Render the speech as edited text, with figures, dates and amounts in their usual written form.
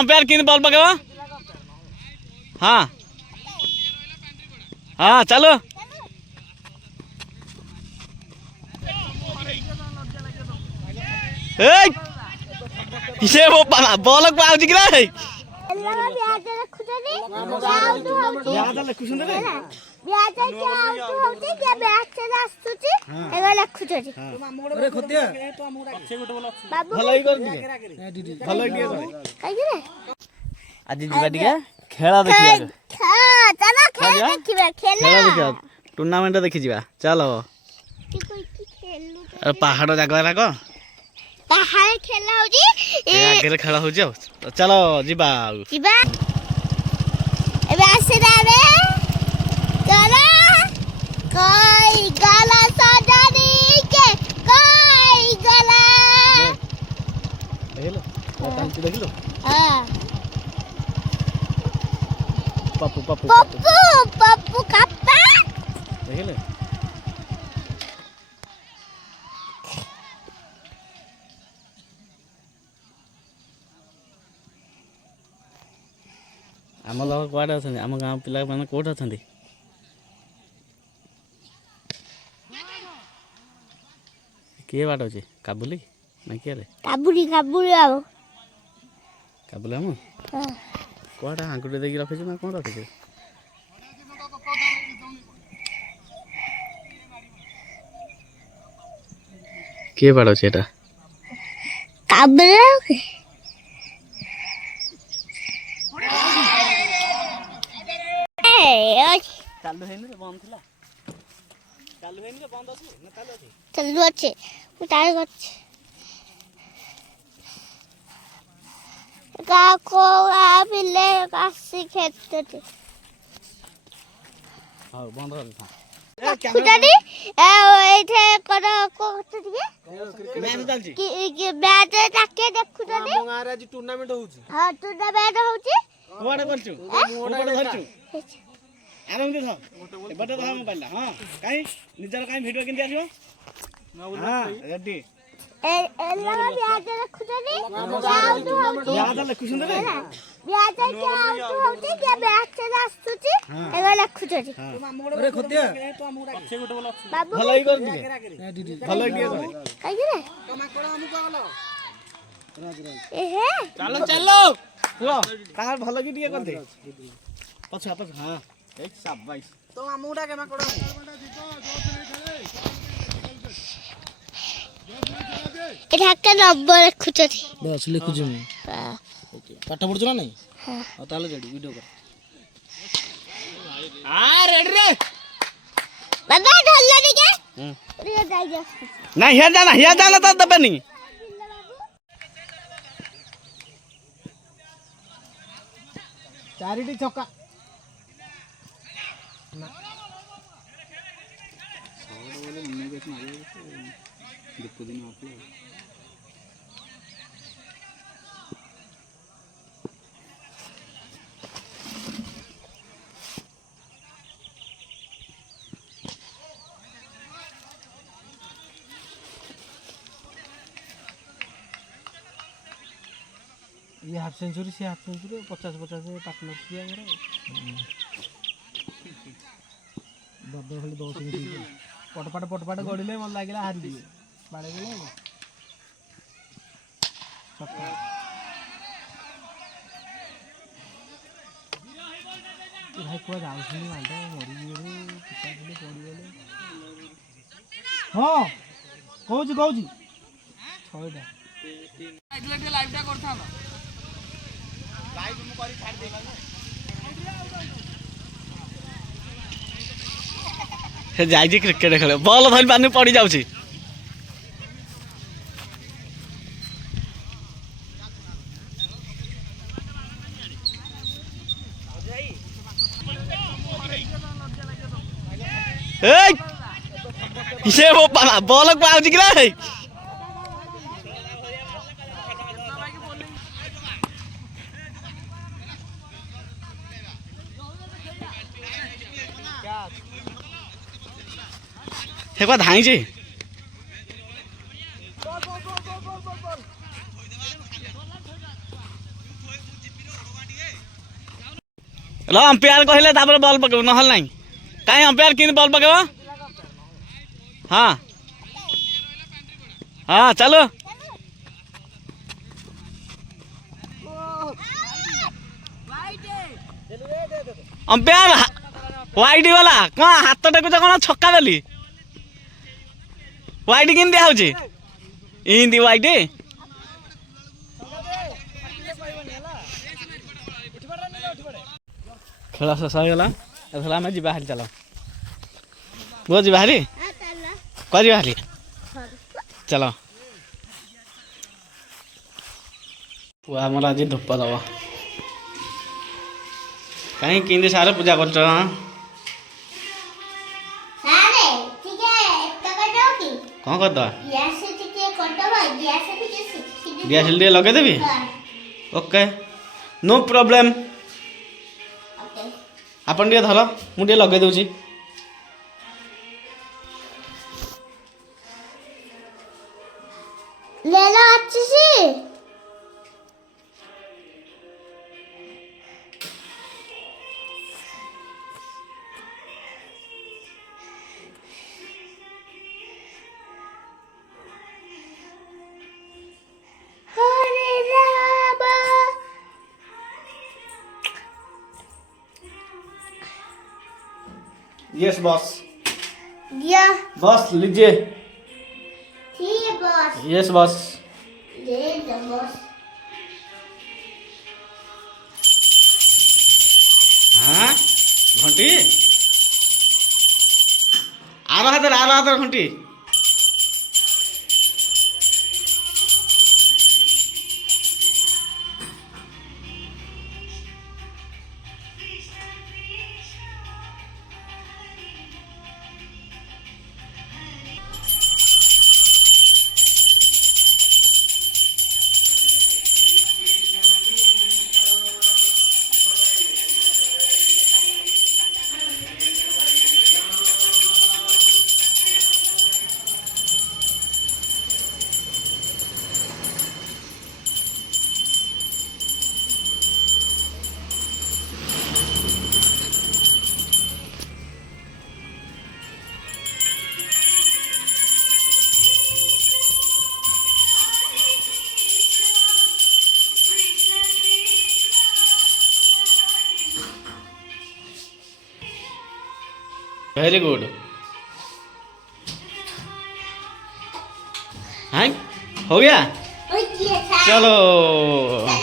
umpire किन ball पकेवा हाँ हाँ चलो ये वो बॉल को आउट किला है याद लिखुछन रे ब्याज के आउट होती जे बैक से आस्तुची एगो लिखुछी अरे खुदिया अच्छे गोटे बोल भलाई कर दिए भलाई दिए काई रे आज जीवा दिया खेला देखिया चलो खेल देखिबा खेला देखिया टूर्नामेंट देखि जीवा चलो अरे पहाड़ जगह राको पहाड़ खेला होजी ए आगे खेला होजी चलो जीवा जीवा एबे आसे रे चलो कोई गला सजानी के कोई गला देख लो टाइम देख लो हां पप्पू पप्पू पप्पू पप्पू कप्पा देख ले आम लोग कड़े अच्छा आम गाँव पिला मैंने कौट अच्छा किए बाट अच्छे काबुली ना किए काबुली काबुली आओ काबुली आम कौटा आंकुटे देकी रखी ना कौन रखी किए बाट अच्छे एटा काबुली चालू है नहीं बंद थिला चालू है नहीं बंद अछि ना चालू अछि चालू अछि उतार गछ का को आ बिले कासी खेतते हां बंद कर खुदाडी एठे करा को दिए मैच चलछि कि बैट टाके देखु दे हम गारे आज टूर्नामेंट होउछि हां टूर्नामेंट होउछि कोडे करछु कोडे धरछु आराम दे था बटे था मोबाइल हां काई निजर काई वीडियो किन आसीबो हां रेडी एला ब्याज रखुछनी याद लिखुछन रे ब्याज के आउट होती जे बैक से आस्तुची एगो लिखुछी अरे खुदिया अच्छे गोटे बोल भलाई कर दिए भलाई दिए काई रे माकड़ हमु कहलो एहे चलो चलो हुआ तार भलो की दिए कर दे पछा पछ हां एक शाबाश तो मामुडा के माकड़ एठा के नंबर लिखुछ बस लिखुछ मैं हां ओके पाठ पढछ ना नहीं हां ताले रेडी वीडियो कर हां रेडी रे बाबा ढल्ला नी के रे जाई जा नहीं हे जाना तो दबे नहीं चारिटी छक्का ना बोले मम्मी के मारे देखो दिन आप लोग ये हाफ सेंचुरी से हाफ सेंचुरी 50-50 पार्टनरशिप हमरो दबे खाली 10 मिनिट पटपाट गड़िले मन लागिला हारि दिए बाड़े गेले भाई को जाउछनी मालटा मरि गेले पिता गेले पड़ी गेले हां कहूची 6टा लाइवटा करथा लाइव मु करी छाड़ देबा हे जाई जे क्रिकेट खेले बॉल धरि पानी पड़ी जाउची ए ये वो बॉल को आउची किला है एक बार धाई जी रो अंपायर कहले तापर बॉल पकेबो नहल नहीं काई अंपायर किन बॉल पकेबो हाँ हाँ चलो अंपायर वाइड वाला कौन हाथ टेकुच कौन छक्का देली वाइड किन दिया होची इंदी वाइड खेल शेष हो गला एथला आम जी बाहरी चल वो जी बाहरी कह जी बाहरी चलो पुआ आमर आज धूप दब कहीं कि सारे पूजा कर कौन कर गैस लगे देवी ओके नो प्रॉब्लम आपन टे धर मुझे लगे दूची ले लो अच्छी सी यस बॉस या बॉस लीजिए ठीक है बॉस यस बॉस ले लो बॉस हाँ घंटी आरो हाथ घंटी वेरी गुड हाँ हो गया चलो